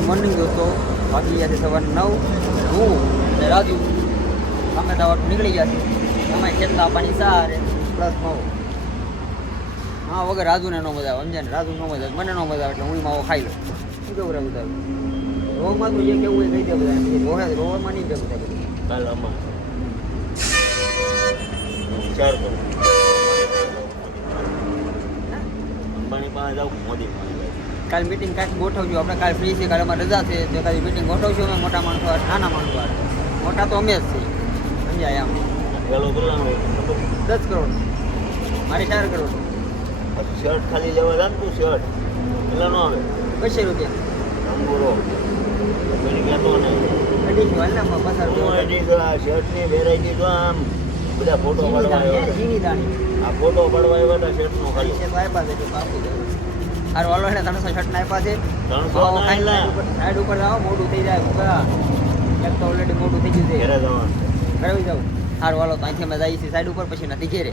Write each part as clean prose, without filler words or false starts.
Good morning દોસ્તો. વાગી ગયા છે સવાર 9. હું અને રાજુ અમે દાવટ નીકળી ગયા છે. અમે ખેતના પાણી સારે પ્લસ માવો. હા વગર રાજુને નો મજા આવે, સમજે ને? રાજુ નો મજા આવે, મને નો મજા આવે એટલે હું માવો ખાઈ લઉં. શું કેવું રહે બધા? રોગમાં તો જે કેવું એ કહી દે બધા. રોહે રોહમાં નહીં કેવું બધા. કાલ આમાં વિચાર કરું અંબાણી પાસે જાઉં, મોદી પાસે જાઉં. કાલ મીટિંગ કાંઈક ગોઠવજો. આપણે કાલ ફ્રી છે, કાલે અમારે રજા છે, તો કાલે મીટિંગ ગોઠવશું. અમે મોટા માણસો નાના માણસો મોટા તો અમે જ છીએ, સમજાય? આમ પેલો કેટલાનો 10 કરોડ, મારી 4 કરોડ. શર્ટ ખાલી લેવા જાતું, શર્ટ પેલા નો આવે 200 રૂપિયા અંગુરો પેલી કહેતો ને અઢીસો હાલ ને પસાર હું એની શર્ટની વેરાયટી તો આમ બધા ફોટો પાડવા આવ્યા. ઝીણી દાણી આ ફોટો પાડવા આવ્યા હતા શર્ટનો ખાલી છે તો આપ્યા છે, તો આપી દે. હાર વાલો એને 300 શર્ટ ના આપ્યા છે. 300 ના આયલા. સાઈડ ઉપર જાઓ, મોડું થઈ જાય. બરા એક તો ઓલરેડી મોડું થઈ ગયું છે, ઘરે જવાનું ઘરે જાઉં. હાર વાલો તો અહીંથી અમે જઈએ છીએ સાઈડ ઉપર, પછી નથી ઘેરે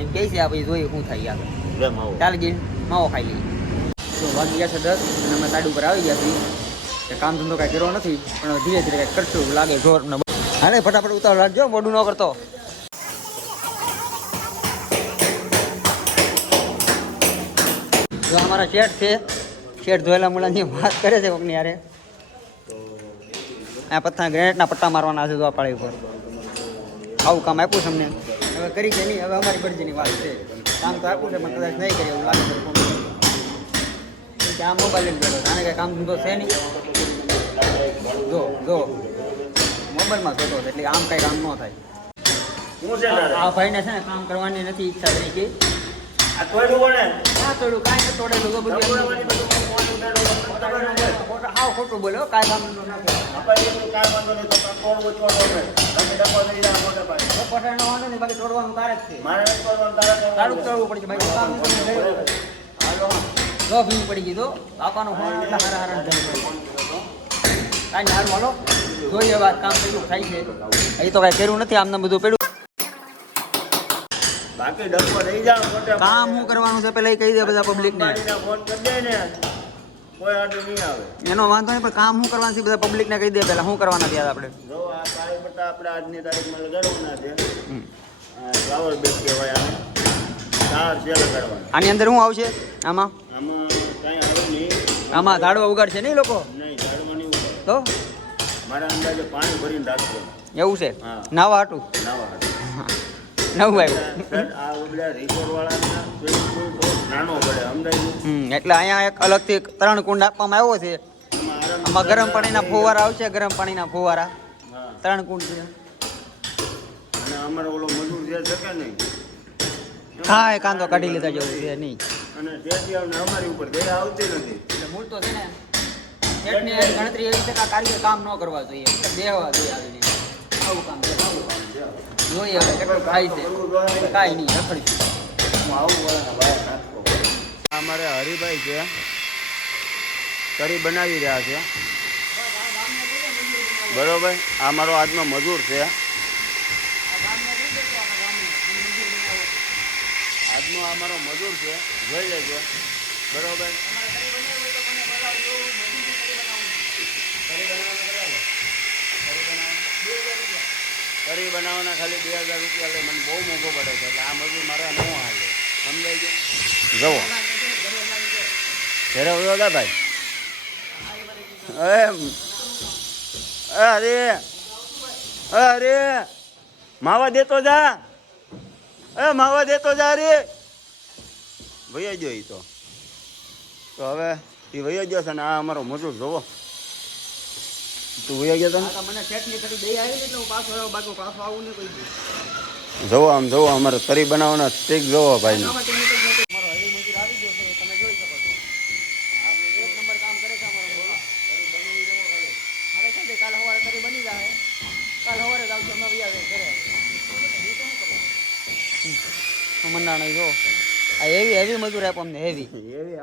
એમ કહે છે. આ પછી જોઈએ શું થાય આગળ. જેમ આવો ચાલ ગઈ માવો ખાઈ લઈએ. તો વાગી ગયા છે 10 અને અમે સાઈડ ઉપર આવી ગયા છીએ. કે કામ ધંધો કાંઈ કર્યો નથી, પણ ધીરે ધીરે કાંઈક કરશું એવું લાગે જોર. હાલે ફટાફટ ઉતાર રાખજો, મોડું ન કરતો. જો અમારા શેઠ છે, શેઠ ધોયેલા મૂળાની વાત કરે છે કોકની યારે. આ પથ્થા ગ્રેનેટના પટ્ટા મારવાના છે. તો આ પાળી ઉપર આવું કામ આપ્યું છે અમને. હવે કરી છે નહીં, હવે અમારી મરજીની વાત છે. કામ તો આપ્યું છે પણ કદાચ નહીં કરીએ એવું લાગે છે. આ મોબાઈલ લઈને બેઠો, આને કાંઈ કામ ધંધો છે નહીં. જો જો મોબાઈલમાં જોતો એટલે આમ કાંઈ કામ ન થાય. શું છે આ ભાઈને છે ને કામ કરવાની નથી ઈચ્છા તરીકે. આ તોડ્યું કોણે? ના તોડ્યું, કાંઈ નથી તોડેલું. તો બધું હાવ ખોટું બોલ્યો, કાંઈ કામ ધંધો ના થાય. પટાણનો વાંધો નહીં, બાકી તોડવાનું તારે જ છે. તારું જ કરવું પડશે ભાઈ. કામ જો ભીમ પડી ગઈ તો બાપાનો ફોન એટલા હારા હારા જરૂર પડી. કાંઈ હારું હાલો જોઈએ વાત કામ કેટલું થાય છે. અહીં તો કાંઈ કર્યું નથી, આમને બધું પડ્યું. બાકી ડબ્બો રહી જાવ મોટા કામ શું કરવાનું છે પેલા કહી દે બધા પબ્લિકને. ફોન કરી દે ને, કોઈ આડું નહીં આવે. એનો વાંધો નહીં, પણ કામ શું કરવાનું છે બધા પબ્લિકને કહી દે પેલા. શું કરવાના ત્યાં આપણે? જો આ કાળી પટ્ટા આપણે આજની તારીખમાં લગાડવાના છે. ફ્લાવર બેગ કહેવાય આને. 4 છે લગાડવાના. આની અંદર શું આવશે? આમાં આમાં કાંઈ આવે નહીં. આમાં ઝાડવા ઉગાડશે નહીં લોકો નહીં, ઝાડવાની ઉપર તો? મારા અંદાજે પાણી ભરીને રાખજો. એવું છે? હા. નાવા હાટું નાવા નવું આવ્યું. આ બધા રિસોર્ટવાળાના સ્વિમિંગ પુલ તો નાનો પડે, સમજાયું? એટલે અહીંયા એક અલગથી 3 કુંડ આપવામાં આવ્યો છે. આમાં ગરમ પાણીના ફુવારા આવશે, ગરમ પાણીના ફુવારા. હા. 3 કુંડ છે. અને અમારો ઓલો મજૂર જે શકે નહીં, કાંઈ કાંદો કાઢી લીધા જેવું છે નહીં. અને શેઠિયાઓને અમારી ઉપર દયા આવતી નથી. એટલે મૂળ તો છે ને શેઠની ગણતરી એવી છે કે આ કારીગર કામ ન કરવા જોઈએ, એટલે બેહવા જોઈએ આવીને. આવું કામ છે. જોઈએ હવે કેટલું ખાય છે. કાંઈ નહીં, રખડીશું. હું આવું વાળાના બહાર નાખતો. અમારે હરિભાઈ છે, કરી બનાવી રહ્યા છે. બરોબર, આ મારો આજનો મજૂર છે. આજનો આ મારો મજૂર છે, જોઈ લેજો. બરોબર, કરી બનાવવાના ખાલી 2000 રૂપિયા લે. મને બહુ મોંઘો પડે છે, એટલે આ મજૂર મારા ન હાલે. સમજાય છે? જવો ઘરે ઉયો દા ભાઈ. અરે અરે માવા દેતો જા, માવા દેતો જા રે. વયો ગયો એ તો હવે એ વયો ગયો છે ને આ અમારો મજૂર જોવો. તું વયો ગયો તો મને શેઠની ફરી દઈ આવી એટલે હું પાછો આવ્યો, બાકી પાછો આવું નહીં કોઈ. જોવો આમ જોવો, અમારે તરી બનાવવાના સ્ટીક જોવો ભાઈ. મારો હરી મજૂર આવી ગયો છે, તમે જોઈ શકો છો. આ 1 નંબર કામ કરે છે અમારો મજૂર. મારે છે ને કાલ સવારે તરી બની જાય. કાલ સવારે જ આવશે, અમે આવ્યા ઘરે. મંડાણા જો આ હેવી મજૂર આપ અમને, હેવી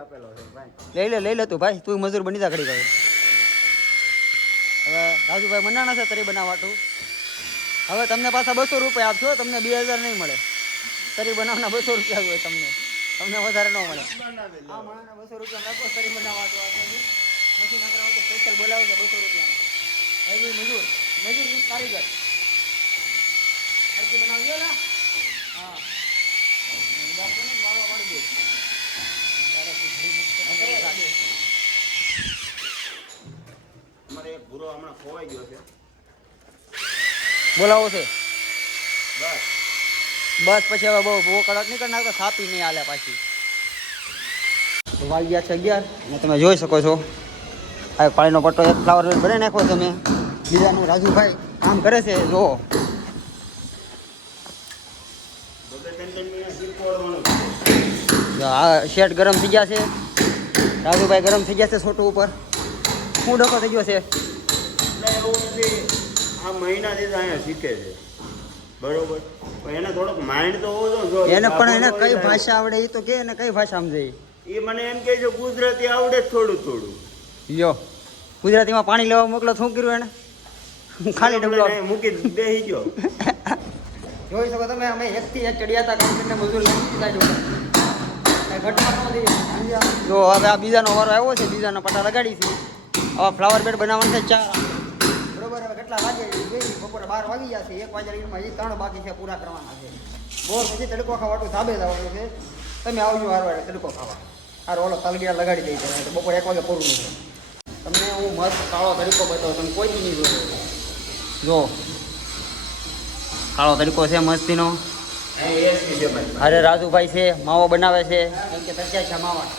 આપેલો છે ભાઈ. લઈ લે તું ભાઈ, તું મજૂર બની જા ઘડી ગયો. હવે રાજુભાઈ મંડાણા છે તરી બનાવવાતું. હવે તમને પાછા 200 રૂપિયા આપશો, તમને 2000 નહીં મળે. તરી બનાવવાના 200 રૂપિયા હોય તમને વધારે ન મળે. આ માણસને 200 રૂપિયા રાખો તરી બનાવવા તો મશીન નકરાવો તો સ્પેશિયલ બોલાવો છે 200 રૂપિયામાં. ભાઈ મજૂર 20 કારીગર હરકી બનાવજો ને. હા અમારે એક ભૂરો હમણાં ખોવાઈ ગયો છે. બોલાવો છે બસ બસ. પછી હવે બહુ કડક નહીં કરી નાખતો, થાપી નહીં હાલે પાછી. તો વાગ્યા છે 11 અને તમે જોઈ શકો છો આ પાણીનો પટ્ટો એક ફ્લાવર બેડ ભરી નાખો તમે. બીજાનું રાજુભાઈ કામ કરે છે. જો આ શેડ ગરમ થઈ ગયા છે. રાજુભાઈ ગરમ થઈ ગયા છે છોટું ઉપર. શું ડકો થઈ ગયો છે? એટલે એવું નથી, આ મહિનાથી જ અહીંયા શીખે છે બરોબર, પણ એને થોડોક માઇન્ડ તો હોવો જોઈએ. એને પણ એને કઈ ભાષા આવડે એ તો કે એને કઈ ભાષા સમજે? એ મને એમ કહે છે ગુજરાતી આવડે થોડું થોડું. લ્યો ગુજરાતીમાં પાણી લેવા મોકલો. શું કર્યું એને? ખાલી ડબલો મૂકી બેસી ગયો. જોઈ શકો તમે, અમે એકથી એક ચડિયા હતા કામ કરીને મજૂર જો હવે આ બીજાનો વારો આવ્યો છે. બીજાનો પટ્ટા લગાડી છે. હવે ફ્લાવર બેડ બનાવવાનું છે 4. બરોબર. હવે કેટલા વાગે જોઈ? બપોરે 12 વાગી જશે. 1 વાગ્યામાં એ 3 બાકી છે પૂરા કરવાના છે. બોર પછી તડકો ખાવાટું ધાબે જવાનું છે. તમે આવજો હારવાડે તડકો ખાવા. હાર ઓલો તલગીરા લગાડી દઈ છે. બપોરે 1 વાગે પૂરું છે. તમને હું મસ્ત કાળો તરીકો બતાવું. તમે કોઈ બી નહીં જો કાળો તરીકો છે મસ્તીનો. અરે રાજુભાઈ છે માવો બનાવે છે. કેમ કે તરસ્યા છે માવા,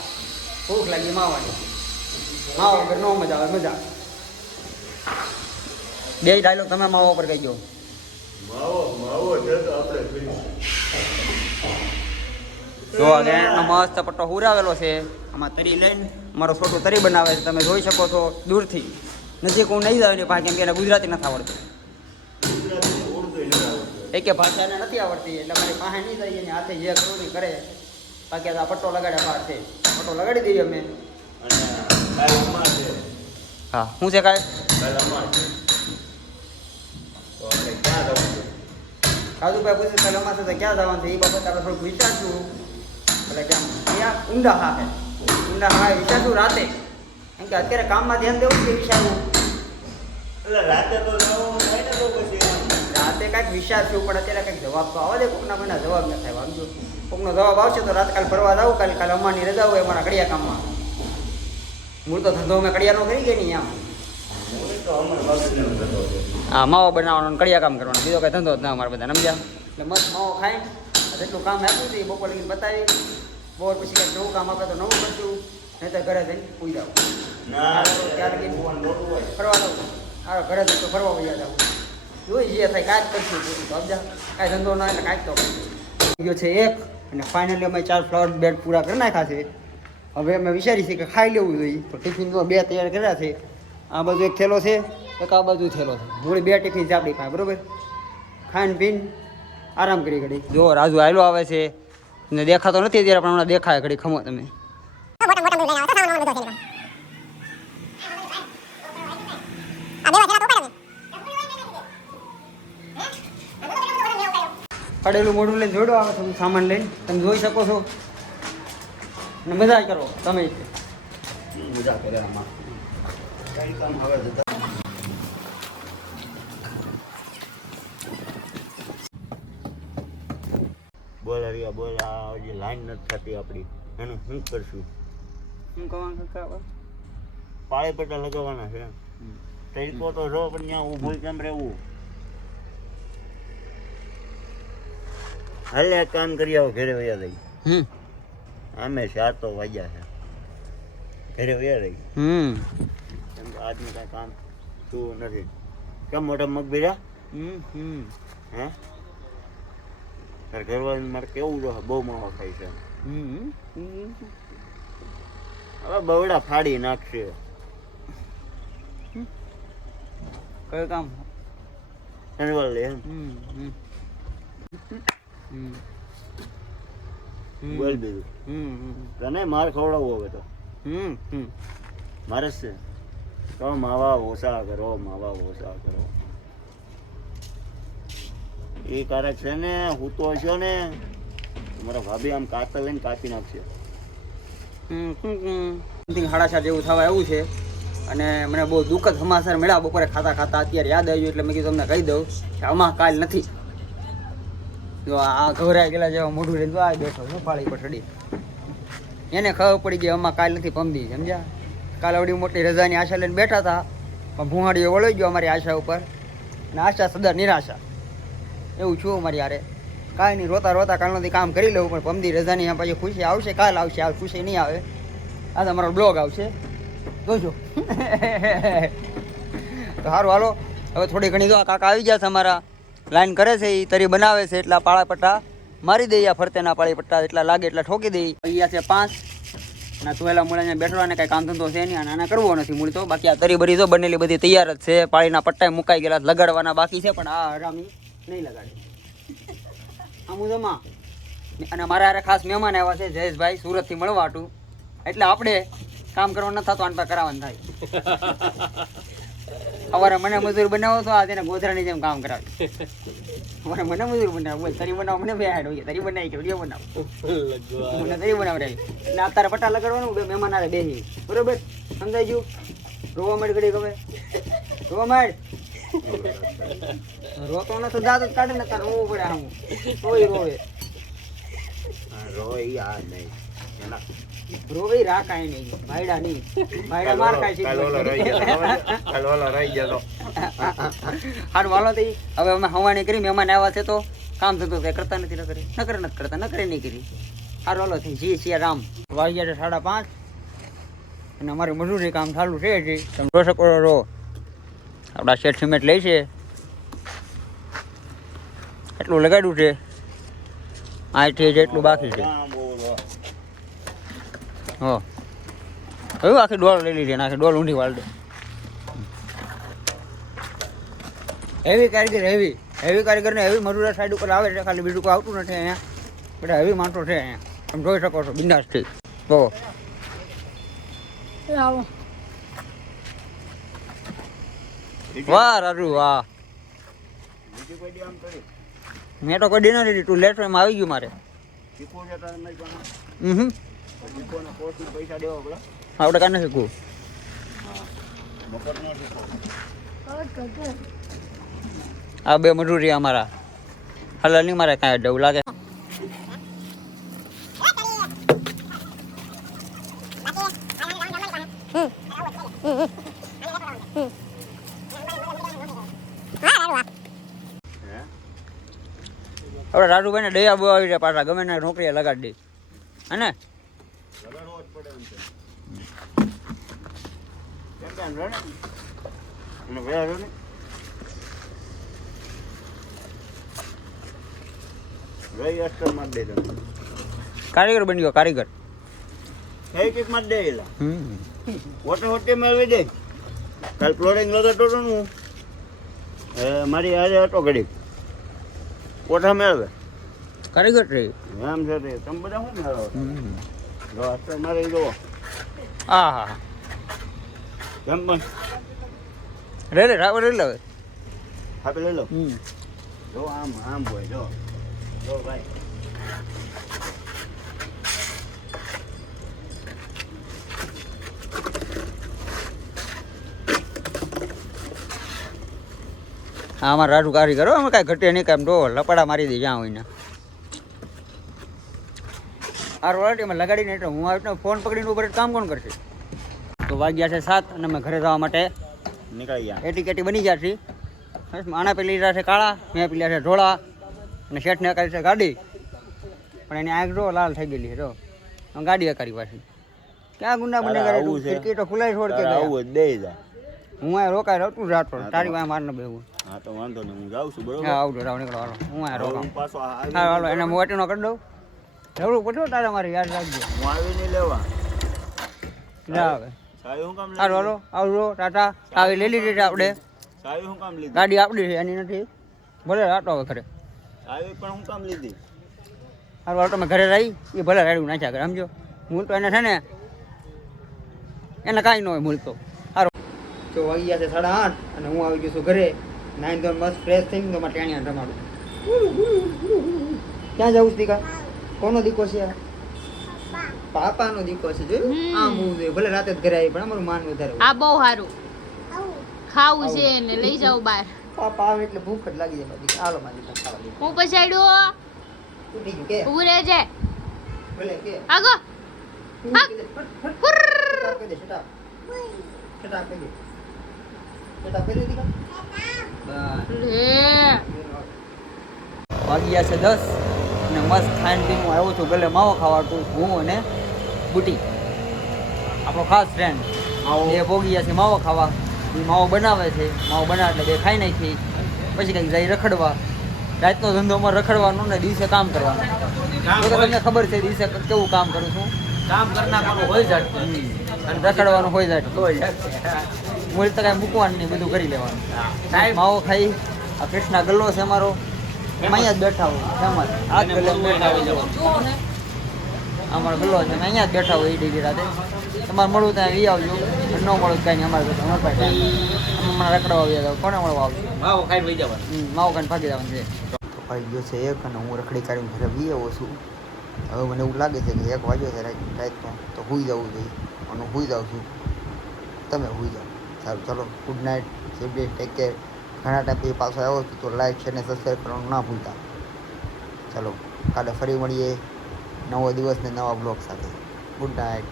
ભૂખ લાગી માવાની. માવો વગર ન મજા આવે. મજા 2 ડાયલોગ તમે માવો પર કહી દો. જો આગળ મસ્ત પટ્ટો હુરાવેલો છે. આમાં તરી લઈને મારો છોટું તરી બનાવે છે. તમે જોઈ શકો છો દૂરથી. નજીક હું નહીં જાવ ને પાસે, કેમ કે એને ગુજરાતી નથી આવડતું. એકે ભાષા એને નથી આવડતી એટલે મારી પાસે નહીં જાય. એની હાથે જે કરું કરે. બાકી આ પટ્ટો લગાડ્યા બહાર છે. પટ્ટો લગાડી દઈએ અમે. હા શું છે કાંઈ? રાજુભાઈ પૂછે કાલે અમારે તો ક્યાં જવાનું છે એ બાબત આપણે થોડુંક વિચારશું. એટલે કેમ ત્યાં ઊંડા હા છે. ઊંડા હા વિચારશું રાતે. કેમ કે અત્યારે કામમાં ધ્યાન દેવું કે વિચારવું? એટલે રાતે તો રાતે કાંઈક વિચારશું, પણ અત્યારે કંઈક જવાબ તો આવે દે. કોકના કોઈના જવાબ ન થાય. વાંધો કોકનો જવાબ આવશે તો રાત કાલ ફરવા જાવ. કાલે અમારની રજા હોય અમારા કડિયા કામમાં. મૂળ તો ધંધો અમે કડિયાનો કરી ગયા નહીં આમ. હા માવો બનાવવાનો કડિયા કામ કરવાનું, બીજો કાંઈ ધંધો જ ના અમારે બધા સમજ્યા. એટલે મસ્ત માવો ખાઈને જેટલું કામ આપ્યું હતું એ બપોર લગીને બતાવી. બપોર પછી કંઈક નવું કામ આપે તો નવું કરશું, નહીં તો ઘરે જઈને પૂઈ જાવ. ત્યાં લગીને ફરવા જાવ. હારો ઘરે જઈને તો ફરવા વયા જાવ. જોઈ જે થાય કાંઈક કરશું. પૂરું તો સમજા. કાંઈ ધંધો ના એટલે કાંઈક તો કરશું. ગયો છે 1 અને ફાઇનલી અમે 4 ફ્લાવર બેડ પૂરા કરી નાખ્યા છે. હવે અમે વિચારી છીએ કે ખાઈ લેવું જોઈએ. તો ટિફિન તો 2 તૈયાર કર્યા છે. આ બાજુ એક થેલો છે, એક આ બાજુ થેલો છે. મૂળ 2 ટિફિન છે આપણી પાસે. બરોબર. ખાઈને પીને આરામ કરી ઘડી. જો રાજુ આયલો આવે છે ને દેખાતો નથી અત્યારે, પણ હમણાં દેખાય ઘડી. ખમો તમે. પડેલું મોઢું લઈને જોડો આવે છે સામાન લઈને. તમે જોઈ શકો છો ને મજા કરો તમે. મજા કરે આમાં કઈ કામ આવે છે. બોલ હરિયા બોલ. આ જે લાઈન નથી થતી આપણી, એનું શું કરશું? શું કહેવાનું કાકા? પાળે પટ્ટા લગાવવાના છે. તરીકો તો જો, પણ ત્યાં ઊભું કેમ રહેવું? હાલે એક કામ કરી આવો, ઘરે વયા રહી. આમે 4 તો વાગ્યા છે. ઘરે વયા રહી. કેમ કે આજનું કાંઈ કામ તું નથી. કેમ મોટા મગ ભેજા? હે તારે ઘરવાળાને મારે કેવું જો બહુ માવા ખાય છે. હવે બવડા ફાડી નાખશે. કયું કામ? ઘરવાળ લે એમ. બોલ બીજું. તને માર ખવડાવવો હવે તો મારે છે. તો માવા ઓછા કરો, માવા ઓછા કરો. એ કારક છે ને, હું તો હશો ને મારા ભાભી આમ કાતર લઈને કાપી નાખશે. 7:30 જેવું થવા આવ્યું છે. અને મને બહુ દુઃખદ સમાચાર મળ્યા બપોરે ખાતા ખાતા અત્યારે યાદ આવ્યું એટલે મેં કીધું તમને કહી દઉં કે આમાં કાલ નથી. જો આ ઘવરાઈ ગયેલા જેવા મોઢું લઈને તો આ બેઠો શું પાળી પર ચડી એને ખબર પડી ગઈ આમાં કાલ નથી પમદી સમજ્યા. કાલ આવડી મોટી રજાની આશા લઈને બેઠા હતા પણ ભૂહાડીઓ વળી ગયો અમારી આશા ઉપર અને આશા સદા નિરાશા એવું છું અમારી યારે. કાંઈ નહીં રોતા રોતા કાલમાંથી કામ કરી લઉં પણ પમદી રજાની પછી ખુશી આવશે કાલ આવશે આ ખુશી નહીં આવે. આ તો અમારો બ્લોગ આવશે જોજો. તો સારું હાલો હવે થોડી ઘણી તો આ કાકા આવી ગયા છે અમારા લાઈન કરે છે એ તરી બનાવે છે એટલા પાળા પટ્ટા મારી દઈએ ફરતેના પાળી પટ્ટા એટલા લાગે એટલા ઠોકી દઈ. અહીંયા છે 5 ના તુવેલા મૂળા બેઠવા ને કાંઈ કામ ધંધો છે નહીં અને આના કરવો નથી મૂળ તો બાકી આ તરી બરી તો બનેલી બધી તૈયાર જ છે. પાળીના પટ્ટા મુકાઈ ગયેલા લગાડવાના બાકી છે પણ આ હરામી નહીં લગાડે આમું જમા. અને મારા હારે ખાસ મહેમાન આવ્યા છે જયેશભાઈ સુરતથી મળવા હાટું એટલે આપણે કામ કરવાનું ન થતું આન પર કરાવવાનું થાય. અમારે મને મજૂર બનાવો તો આ તેને ગોધરાની જેમ કામ કરાવે. અમારે મને મજૂર બનાવો બોલ તરી બનાવો મને બે હાડ હોય તરી બનાવી કે વિડીયો બનાવો મને તરી બનાવડાવી એટલે અત્યારે પટ્ટા લગાડવાનું બે મહેમાન આરે બેસી બરોબર સમજાઈ ગયું. રોવા માંડ ઘડી ગમે રોવા માંડ રોતો ન તો દાદ જ કાઢે ને તાર રોવું પડે આમ તોય રોવે રોવે રા કાંઈ નહીં ભાઈડા નહીં ભાઈડા માર ખાય છે. હારું હાલો તો હવે અમે હવાણી કરી મહેમાન આવ્યા છે તો કામ થતું કંઈ કરતા નથી ન કરે નથી કરતા ન કરે નહીં કરી. હારું હાલો થઈ જી સિયા રામ વાગ્યા 5:30 અને અમારું મજૂરી કામ ચાલુ છે હજી તમે જોઈ શકો છો. આપણા શેઠ સિમેન્ટ લે છે એટલું લગાડ્યું છે આથી જેટલું બાકી છે. હો હવે આખી ડોલ લઈ લીધી આખી ડોલ ઊંધી વાળ દે. હેવી કારીગર હેવી કારીગરને હેવી મજૂરા સાઈડ ઉપર આવે છે ખાલી બીજું કોઈ આવતું નથી અહીંયા બધા હેવી માણસો છે અહીંયા તમે જોઈ શકો છો બિંદાસથી. બહુ વાહ રાજુ વાહ મેં તો કોઈ ડી નથી દીધી તું લેટ એમાં આવી ગયું મારે. આપણે કાંઈ નથી શીખવું આ બે મજૂરી અમારા હાલ નહીં મારે કાંઈ ડવું લાગે. આપણે રાજુભાઈ ને દયા બહુ આવી જાય પાછા ગમે ને નોકરીએ લગાડી દે હે ને. કારીગર બની ગયો કારીગર કાલ ફ્લોરિંગ લગાડતો હતો હું મારી આજે હતો ઘડી કોઠા મેળવે કારીગર રે એમ છે તમે બધા શું મેળવો જો અસ્તર મારે જોવો હા હા કેમ પણ રે રે રાવર રે લે આપે લઈ લો જો આમ આમ હોય જો જો ભાઈ હા અમારે રાજુ કારીગરો અમે કાંઈ ઘટે નહીં કાંઈ ડો લપડા મારી દે જ્યાં હોય ને આ રોલાટીમાં લગાડીને એટલે હું આવીને ફોન પકડીને ઉપર કામ કોણ કરશે. તો વાગ્યા છે 7 અને અમે ઘરે જવા માટે નીકળી ગયા. એટી કેટી બની ગયા છે. આના પેલી લીધા છે કાળા મેં પેલી છે ઢોળા અને શેઠને કરી છે ગાડી પણ એની આંખ જો લાલ થઈ ગયેલી છે જો ગાડી કરી પાછી ક્યાં ગુંડા બને કરે ખિડકી તો ખુલાઈ છોડ કે આવું દે જા હું આ રોકાય રહું રાત તારી પાસે મારને બેવું. હા તો વાંધો નહીં હું જાઉં છું બરોબર. હા આવજો રાવ નીકળો હાલો હું આ રોકાઉં પાછો હા હાલો એને મોટીનો કરી દઉં જરૂર પડ્યો તારે મારે યાદ રાખજો હું આવીને લેવા ના આવે સાહેબ હું કામ હાલો હાલો આવજો ટાટા આવી લઈ લીધી છે આપણે સાહેબ હું કામ લીધી ગાડી આપણી છે એની નથી ભલે રાતો હવે ઘરે સાહેબ પણ હું કામ લીધી હાલો હાલો તમે ઘરે રહી એ ભલે રાડ્યું નાખ્યા કરે સમજો મૂળ તો એને છે ને એને કાંઈ ન હોય મૂળ તો સારું તો વાગી ગયા છે 8:30 અને હું આવી ગયો છું ઘરે નાઈન ધોન મસ્ત ફ્રેશ થઈ ગયું તો મારે ટેણિયા રમાડું ક્યાં જવું દીકા કોનો દીકો છે પાપાનો દીકો છે જોયું આમ હોવું જોઈએ ભલે રાતે જ ઘરે આવી પણ અમારું માન વધારે હોય. આ બહુ સારું ખાવું છે ને લઈ જાવ બહાર. પાપા આવે એટલે ભૂખ જ લાગી જાય મારી હાલો મારી પાસે ખાવા દે હું પછાડ્યો ઉઠી ગયું કે ઊભું રહેજે ભલે કે આગો શટાપ કરી દે શટાપ શટાપ કરી દે શટાપ કરી દે દીકા બસ લે વાગ્યા છે 10 અને મસ્ત ખાઈને પીને હું આવ્યો છું ગલે માવો ખાવાતું હું અને બુટી આપણો ખાસ ફ્રેન્ડ એ ભોગીયા છે માવો ખાવા એ માવો બનાવે છે માવો બનાવે એટલે બે ખાઈ નાખી પછી કંઈક જાય રખડવા રાતનો ધંધો અમારે રખડવાનો ને દિવસે કામ કરવાનું તો કે તમને ખબર છે દિવસે કેવું કામ કરું છું કામ કરનારનું હોય જ અને રખડવાનું હોય જાય મૂળ તો કાંઈ મૂકવાનું નહીં બધું કરી લેવાનું માવો ખાઈ આ કૃષ્ણા ગલ્લો છે અમારો એમાં અહીંયા જ બેઠા હોય ફેમસ આ જ ગલ્લે બેઠા હોય અમારો ગલ્લો છે અમે અહીંયા જ બેઠા હોય ઈડી રાતે તમારે મળવું ત્યાં વી આવજો ન મળવું કાંઈ નહીં અમારે અમારે પાસે હમણાં રખડવા આવી જાવ કોને મળવા આવજો માવો ખાઈને વહી જવાનું માવો કાંઈ ભાગી જવાનું છે ભાઈ ગયો છે એક અને હું રખડી કાઢીને ઘરે વી આવો છું હવે મને એવું લાગે છે કે 1 વાગ્યો છે રાતનો તો સૂઈ જવું જોઈએ અને હું સૂઈ જાઉં છું તમે સૂઈ જાઓ સારું ચલો good night safe day take care ઘણા ટાઈમથી પાછો આવ્યો છું તો લાઈક શેર અને સબસ્ક્રાઈબ કરવાનું ના ભૂલતા ચલો કાલે ફરી મળીએ નવો દિવસ ને નવા બ્લોગ સાથે ગુડ નાઇટ